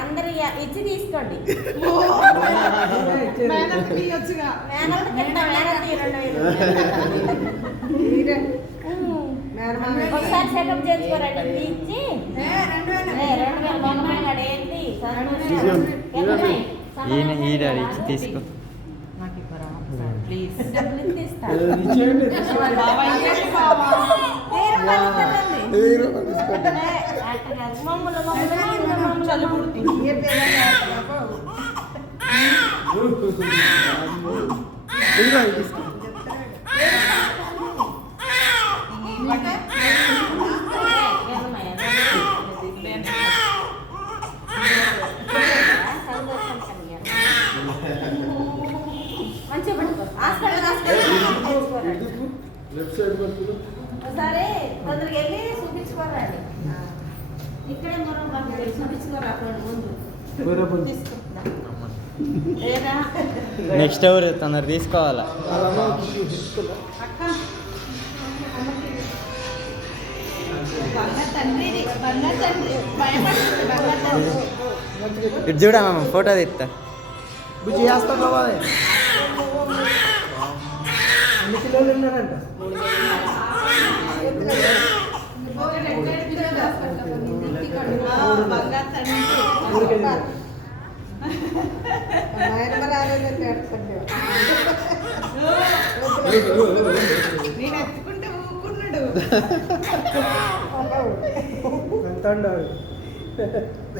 అందరు ఇచ్చి తీసుకోండి. ఒకసారి సెటప్ చేసుకోరండి ఇచ్చి 2000 ఏంటి ఇచ్చి తీసుకో. ప్లీజ్ డబ్బులు సరే తొందరగా వెళ్ళి చూపించుకోరండి. ఇక్కడే మనం చూపించుకోరా ముందు. నెక్స్ట్ ఎవరు తొందర తీసుకోవాలా? ఇటు చూడమ్మా ఫోటో తీస్తా. బుజ్జి చేస్తా కావాలి. ఎన్ని కిలోలు ఉన్నారంట? నేను ఎత్తుకుంటే ఊరుకున్నాడు. ఎంత ఉండాలి?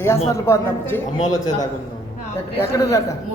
ఏ హాస్పిటల్ పోతున్నా? అమ్మోలో చేదాకుందాం. ఎక్కడ